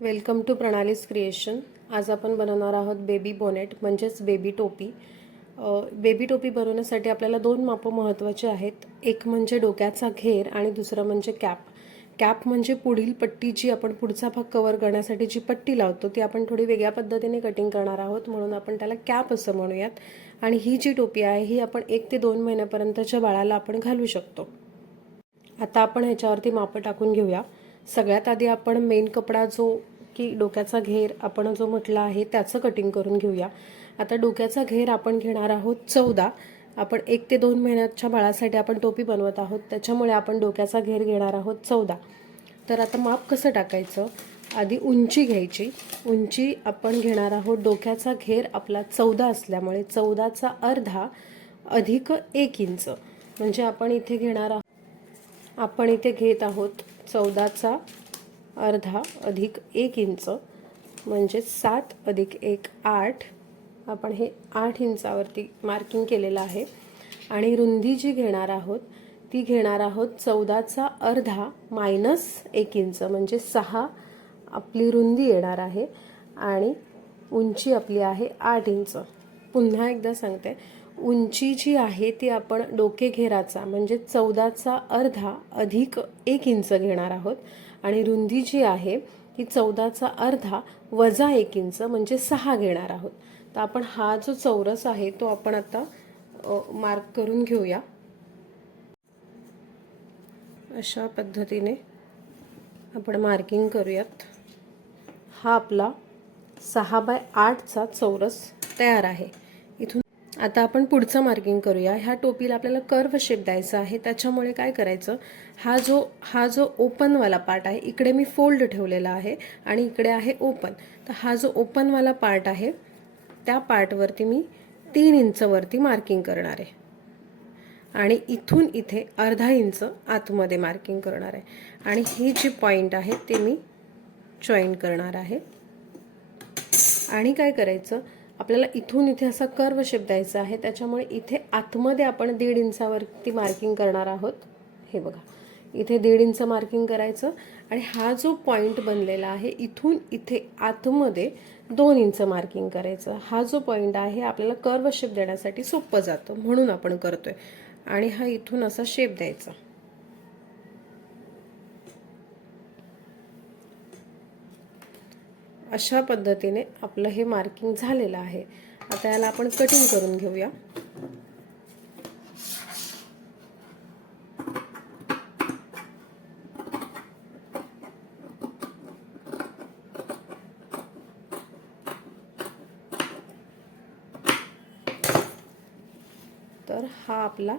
Welcome to प्रणालीज creation. आज आपण बनवणार आहोत बेबी बोनेट म्हणजेच बेबी टोपी। बेबी टोपी बनवण्यासाठी आपल्याला दोन मापं महत्त्वाचे आहेत। एक म्हणजे डोक्याचा घेर आणि दुसरं म्हणजे कॅप। कॅप म्हणजे पुढील पट्टी, जी आपण पुढचा भाग कव्हर करण्यासाठी जी पट्टी लावतो ती आपण थोडी वेगळ्या पद्धतीने कटिंग करणार आहोत, म्हणून आपण त्याला कॅप असं म्हणूयात। आणि ही जी टोपी आहे ही आपण 1 ते 2 महिन्यापर्यंतच्या बाळाला आपण घालू शकतो। आता आपण ह्याच्यावरती मापं टाकून घेऊया। सगळ्यात आधी आपण मेन कपडा जो की डोक्याचा घेर आपण जो म्हटला आहे त्याचं कटिंग करून घेऊया। आता डोक्याचा घेर आपण घेणार आहोत 14। आपण 1 ते 2 महिन्याच्या बाळासाठी आपण टोपी बनवत आहोत, त्याच्यामुळे आपण डोक्याचा घेर घेणार आहोत 14। तर आता माप कसं टाकायचं, आधी उंची घ्यायची। उंची आपण घेणार आहोत, डोक्याचा घेर आपला 14 असल्यामुळे 14चा अर्धा अधिक 1 इंच, म्हणजे आपण इथे घेणार आहोत, आपण इथे घेत आहोत 14चा अर्धा अधिक 1 इंच, म्हणजे 7 अधिक 1 8। आपण हे 8 इंचावरती मार्किंग केलेलं आहे। आणि रुंदी जी घेणार आहोत ती घेणार आहोत 14चा अर्धा मायनस 1 इंच, म्हणजे 6 आपली रुंदी येणार आहे। आणि उंची आपली आहे 8 इंच। पुन्हा एकदा सांगते, उंची जी आहे ती आपण डोके घेराचा म्हणजे 14चा अर्धा अधिक 1 इंच घेणार आहोत। आणि रुंदी जी आहे ती 14चा अर्धा वजा 1 इंच, म्हणजे 6 घेणार आहोत। तर आपण हा जो चौरस आहे तो आपण आता मार्क करून घेऊया। अशा पद्धतीने आपण मार्किंग करूयात। हा आपला 6x8चा चौरस तयार आहे। इथून आता आपण पुढचं मार्किंग करूया। ह्या टोपीला आपल्याला कर्व शेप द्यायचा आहे, त्याच्यामुळे काय करायचं, हा जो ओपनवाला पार्ट आहे, इकडे मी फोल्ड ठेवलेला आहे आणि इकडे आहे ओपन। तर हा जो ओपनवाला पार्ट आहे त्या पार्टवरती मी 3 इंच वरती मार्किंग करणार आहे आणि इथून इथे अर्धा इंच आतमध्ये मार्किंग करणार आहे। आणि ही जी पॉइंट आहे ते मी जॉईन करणार आहे। आणि काय करायचं, आपल्याला इथून इथे असा कर्व शेप द्यायचा आहे, त्याच्यामुळे इथे आतमध्ये आपण 1.5 इंचावरती मार्किंग करणार आहोत। हे बघा, इथे 1.5 इंच मार्किंग करायचं आणि हा जो पॉइंट बनलेला आहे इथून इथे आतमध्ये 2 इंच मार्किंग करायचं। हा जो पॉइंट आहे आपल्याला कर्व शेप देण्यासाठी सोपं जातं, म्हणून आपण करतोय। आणि हा इथून असा शेप द्यायचा। अशा पद्धतीने आपलं हे मार्किंग झालेलं आहे। आता याला आपण कटिंग करून घेऊया। तर हा आपला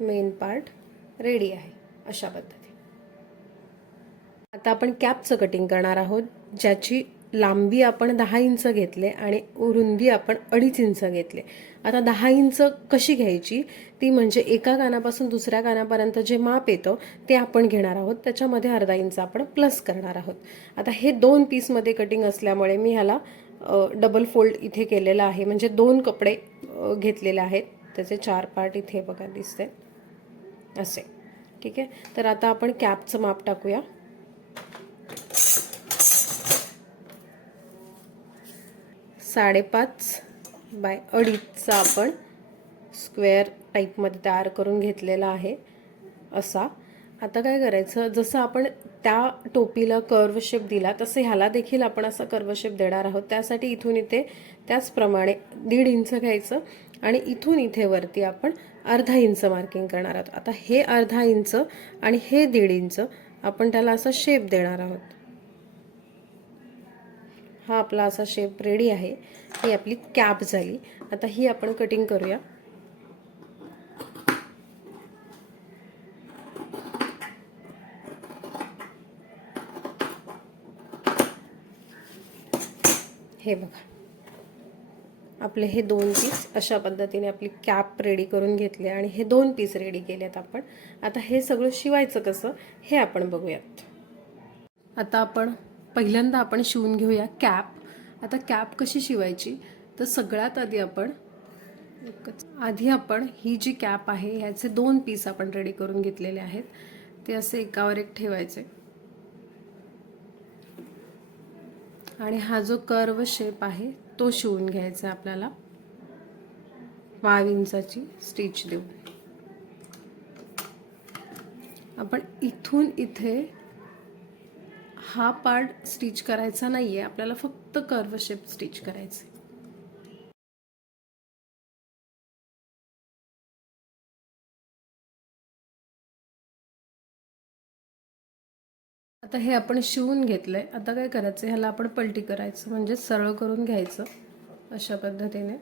मेन पार्ट रेडी आहे अशा पद्धतीने। आता आपण कॅपचं कटिंग करणार आहोत, ज्याची लांबी आपण 10 इंच घेतले आणि रुंदी आपण 2.5 इंच घेतले। आता 10 इंच कशी घ्यायची ती म्हणजे एका कानापासून दुसऱ्या कानापर्यंत जे माप येतं ते आपण घेणार आहोत, त्याच्यामध्ये अर्धा इंच आपण प्लस करणार आहोत। आता हे 2 पीसमध्ये कटिंग असल्यामुळे मी ह्याला डबल फोल्ड इथे केलेला आहे, म्हणजे 2 कपडे घेतलेले आहेत, त्याचे 4 पार्ट इथे बघा दिसते असे। ठीक आहे, तर आता आपण कॅपचं माप टाकूया। 5.5 बाय 2.5चा आपण स्क्वेअर टाईपमध्ये तयार करून घेतलेला आहे असा। आता काय करायचं, जसं आपण त्या टोपीला कर्व शेप दिला तसं ह्याला देखील आपण असा कर्व शेप देणार आहोत। त्यासाठी इथून इथे त्याचप्रमाणे 1.5 इंच घ्यायचं आणि इथून इथे वरती आपण अर्धा इंच मार्किंग करणार आहोत। आता हे अर्धा इंच आणि हे 1.5 इंच आपण त्याला असा शेप देणार आहोत। हा आपला असा शेप रेडी आहे। ही आपली कॅप झाली। आता ही आपण कटिंग करूया। हे बघा, आपले हे 2 पीस अशा पद्धतीने आपली कॅप रेडी करून घेतले आणि हे 2 पीस रेडी केलेत आपण। आता हे सगळं शिवायचं कसं हे आपण बघूयात। आता आपण पहिल्यांदा आपण शिवून घेऊया कॅप। आता कॅप कशी शिवायची, तर सगळ्यात आधी आपण ही जी कॅप आहे ह्याचे 2 पीस आपण रेडी करून घेतलेले आहेत, ते असे एकावर एक ठेवायचे। आणि हा जो कर्व शेप आहे तो शिवून घ्यायचा आहे आपल्याला 5 इंचाची स्टिच देऊन. आपण इथून इथे हा पार्ट स्टिच करायचा नाहीये, आपल्याला फक्त कर्व शेप स्टिच करायचे. आता हे आपण शिवून घेतलंय. आता काय करायचं, ह्याला आपण पलटी करायचं, म्हणजे सरळ करून घ्यायचं अशा पद्धतीने.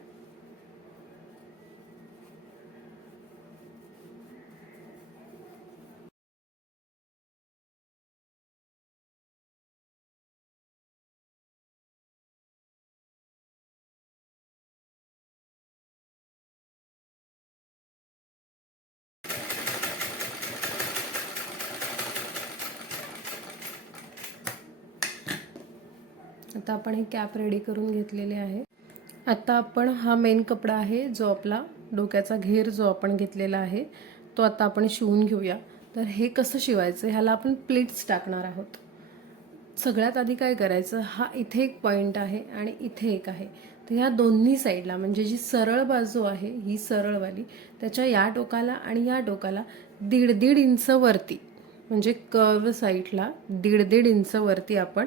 आता आपण हे कॅप रेडी करून घेतलेले आहे. आता आपण हा मेन कपडा आहे जो आपला डोक्याचा घेर जो आपण घेतलेला आहे तो आता आपण शिवून घेऊया. तर हे कसं शिवायचं, ह्याला आपण प्लीट्स टाकणार आहोत. सगळ्यात आधी काय करायचं, हा इथे एक पॉइंट आहे आणि इथे एक आहे. तर ह्या दोन्ही साईडला, म्हणजे जी सरळ बाजू आहे ही सरळवाली, त्याच्या या टोकाला आणि या टोकाला 1.5 इंच वरती, म्हणजे कर्व साईडला 1.5 इंच वरती आपण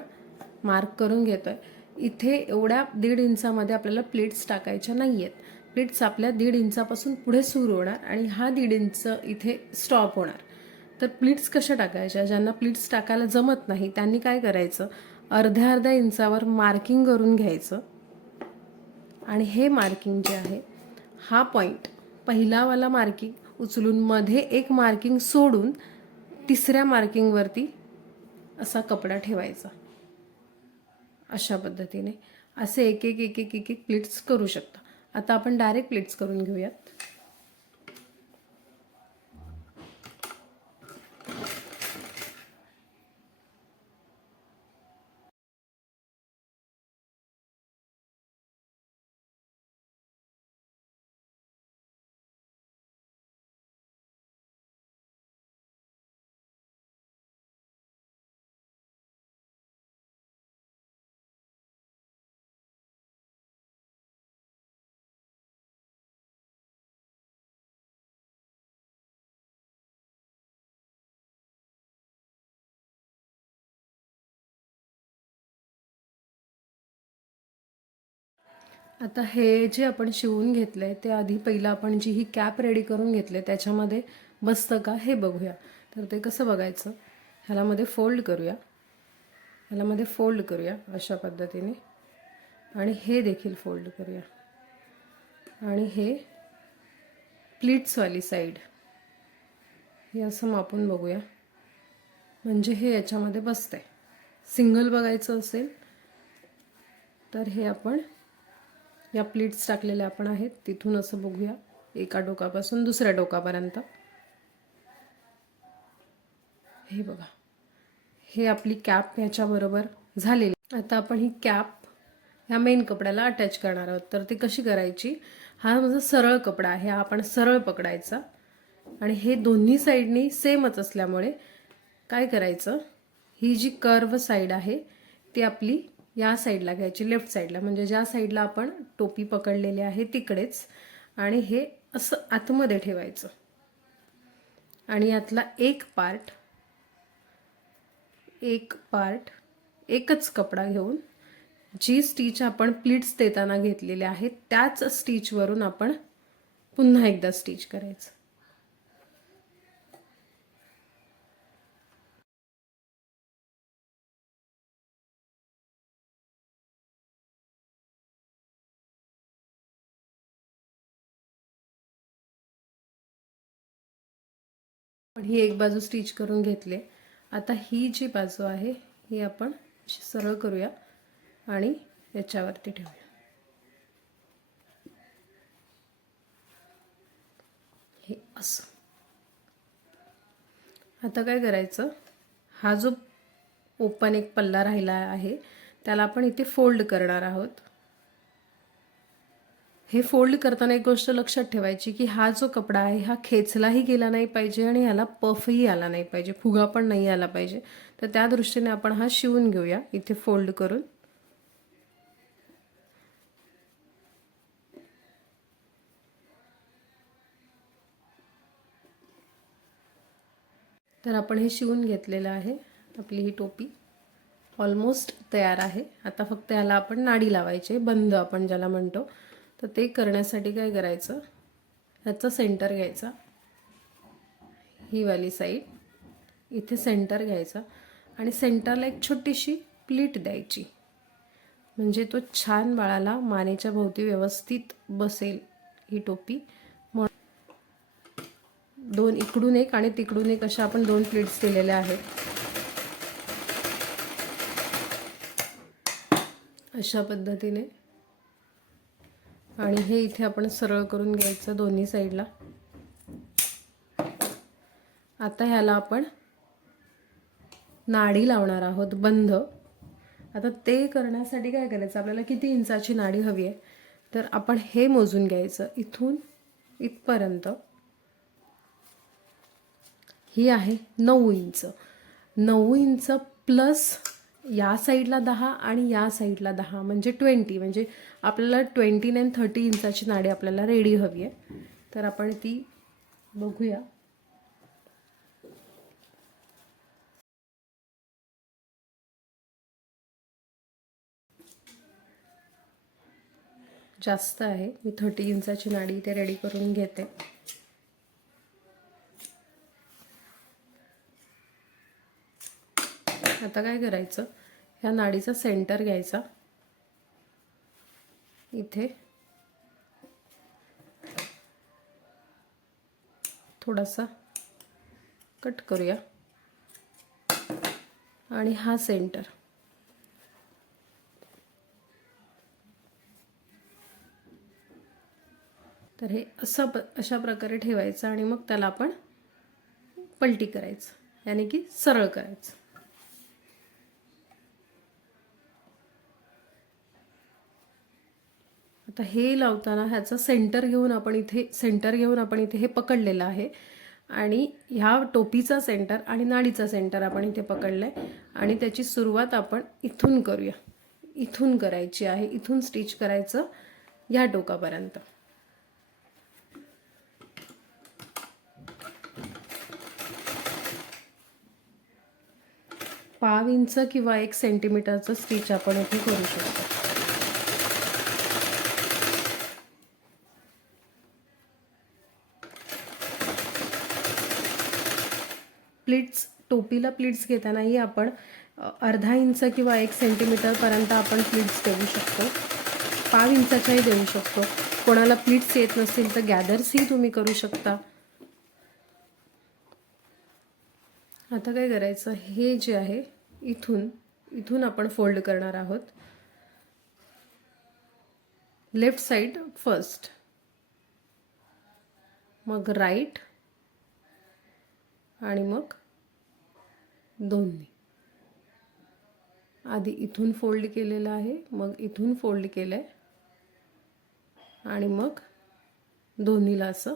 मार्क करून घेतोय. इथे एवढ्या 1.5 इंचामध्ये आपल्याला प्लेट्स टाकायच्या नाही आहेत. प्लेट्स आपल्या 1.5 इंचापासून पुढे सुरू होणार आणि हा 1.5 इंच इथे स्टॉप होणार. तर प्लीट्स कशा टाकायच्या, ज्यांना प्लीट्स टाकायला जमत नाही त्यांनी काय करायचं, अर्ध्या इंचावर मार्किंग करून घ्यायचं. आणि हे मार्किंग जे आहे, हा पॉइंट पहिलावाला मार्किंग उचलून मध्ये एक मार्किंग सोडून तिसऱ्या मार्किंगवरती असा कपडा ठेवायचा. अशा पद्धतीने असे एक एक एक एक एक प्लीट्स करू शकता. आता आपण डायरेक्ट प्लीट्स करून घेऊयात. आता हे जे आपण शिवून घेतलंय ते आधी पहिला आपण जी ही कॅप रेडी करून घेतले त्याच्यामध्ये बसतं का हे बघूया. तर ते कसं बघायचं, ह्याला मध्ये फोल्ड करूया, ह्याला मध्ये फोल्ड करूया अशा पद्धतीने, आणि हे देखील फोल्ड करूया, आणि हे प्लीट्सवाली साईड हे असं मापून बघूया, म्हणजे हे याच्यामध्ये बसतंय. सिंगल बघायचं असेल तर हे आपण या प्लीट्स टाकलेल्या आपण आहेत तिथून असं बघूया, एका टोकापासून दुसऱ्या टोकापर्यंत. हे बघा, हे आपली कॅप ह्याच्याबरोबर झालेली. आता आपण ही कॅप ह्या मेन कपड्याला अटॅच करणार आहोत. तर ती कशी करायची, हा माझा सरळ कपडा आहे, हा आपण सरळ पकडायचा, आणि हे दोन्ही साईडनी सेमच असल्यामुळे काय करायचं, ही जी कर्व साईड आहे ती आपली या साईडला घ्यायची, लेफ्ट साईडला, म्हणजे ज्या साईडला आपण टोपी पकडलेली आहे तिकडेच, आणि हे असं आतमध्ये ठेवायचं. आणि यातला एक पार्ट एकच कपडा घेऊन जी स्टिच आपण प्लीट्स देताना घेतलेले आहेत त्याच स्टिचवरून आपण पुन्हा एकदा स्टिच करायचं. पण ही एक बाजू स्टिच करून घेतले. आता ही जी बाजू आहे ही आपण सरळ करूया आणि याच्यावरती ठेवूया. हे असं. आता काय करायचं, हा जो ओपन एक पल्ला राहिला आहे त्याला आपण इथे फोल्ड करणार आहोत. हे फोल्ड करताना एक गोष्ट लक्षात ठेवायची की हा जो कपडा आहे हा खेचलाही गेला नाही पाहिजे आणि ह्याला पफही आला नाही पाहिजे, फुगा पण नाही आला पाहिजे. तर त्या दृष्टीने आपण हा शिवून घेऊया इथे फोल्ड करून. तर आपण हे शिवून घेतलेलं आहे. आपली ही टोपी ऑलमोस्ट तयार आहे. आता फक्त याला आपण नाडी लावायची, बंद आपण ज्याला म्हणतो. तर ते करण्यासाठी काय करायचं, ह्याचा सेंटर घ्यायचा, ही वाली साईड इथे सेंटर घ्यायचा आणि सेंटरला एक छोटीशी प्लीट द्यायची, म्हणजे तो छान बाळाला मानेच्या भोवती व्यवस्थित बसेल ही टोपी. दोन इकडून एक आणि तिकडून एक अशा आपण 2 प्लीट्स दिलेल्या आहेत. अशा पद्धतीने आणि हे इथे आपण सरळ करून घ्यायचं दोन्ही साईडला. आता ह्याला आपण नाडी लावणार आहोत बंद. आता ते करण्यासाठी काय करायचं, आपल्याला किती इंचाची नाडी हवी आहे, तर आपण हे मोजून घ्यायचं. इथून इथपर्यंत ही आहे 9 इंच. 9 इंच प्लस या साईडला 10 आणि या साईडला 10 म्हणजे 20, म्हणजे आपल्याला 29 आणि 30 इंचाची नाडी आपल्याला रेडी हवी आहे. तर आपण ती बघूया. जास्त आहे, मी 30 इंचाची नाडी इथे रेडी करून घेते. आता काय करायचं, ह्या नाडीचा सेंटर घ्यायचा, इथे थोडासा कट करूया आणि हा सेंटर तर हे अशा प्रकारे ठेवायचं आणि मग त्याला आपण पलटी करायचं, यानी की सरळ करायचं. आता हे लावताना ह्याचा सेंटर घेऊन आपण इथे हे पकडलेलं आहे आणि ह्या टोपीचा सेंटर आणि नाडीचा सेंटर आपण इथे पकडलाय आणि त्याची सुरुवात आपण इथून करूया. इथून करायची आहे, इथून स्टिच करायचं ह्या टोकापर्यंत. पाव इंच किंवा 1 सेंटीमीटरचं स्टिच आपण इथे करू शकतो. प्लीट्स, टोपीला प्लीट्स घेतानाही आपण अर्धा इंच किंवा 1 सेंटीमीटरपर्यंत आपण प्लीट्स देऊ शकतो. पाव इंचाच्याही देऊ शकतो. कोणाला प्लीट्स येत नसतील तर गॅदर्सही तुम्ही करू शकता. आता काय करायचं, हे जे आहे इथून आपण फोल्ड करणार आहोत. लेफ्ट साइड फर्स्ट, मग राईट आणि मग दोन्ही. आधी इथून फोल्ड केलेलं आहे, मग इथून फोल्ड केलंय आणि मग दोन्हीला असं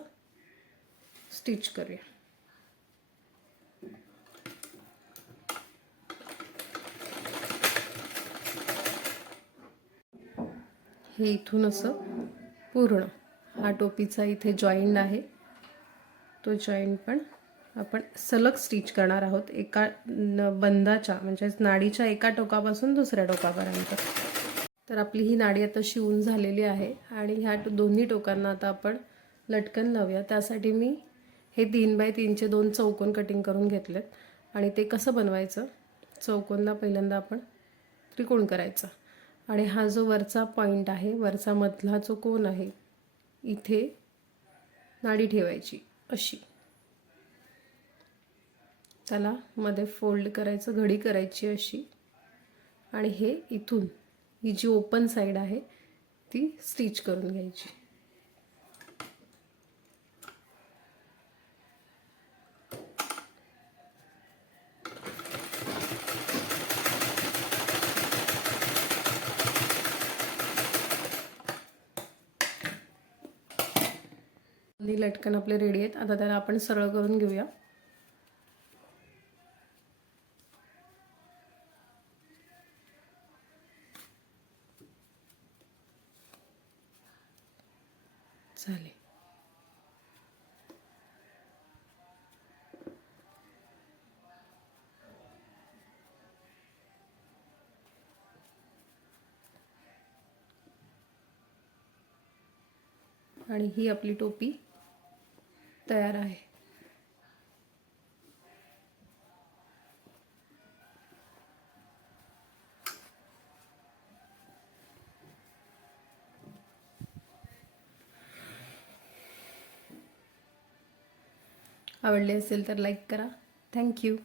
स्टिच करूया. हे इथून असं पूर्ण हा टोपीचा इथे जॉईंट आहे, तो जॉईंट पण आपण सलग स्टिच करणार आहोत एका बंदाच्या म्हणजे नाडीच्या एका टोकापासून दुसऱ्या टोकापर्यंत. तर आपली ही नाडी आता शिवून झालेली आहे आणि ह्या दोन्ही टोकांना आता आपण लटकन लावूया. त्यासाठी मी हे 3x3चे 2 चौकोन कटिंग करून घेतलेत आणि ते कसं बनवायचं, चौकोनला पहिल्यांदा आपण त्रिकोण करायचा आणि हा जो वरचा पॉइंट आहे, वरचा मधला जो कोन आहे, इथे नाडी ठेवायची अशी, त्याला मध्ये फोल्ड करायचं, घडी करायची अशी आणि हे इथून ही जी ओपन साइड आहे ती स्टिच करून घ्यायची. लटकन आपले रेडी आहेत. आता त्याला आपण सरळ करून घेऊया. झाले. आणि ही आपली टोपी तयार आहे. आवडली असेल तर लाईक करा. थँक्यू.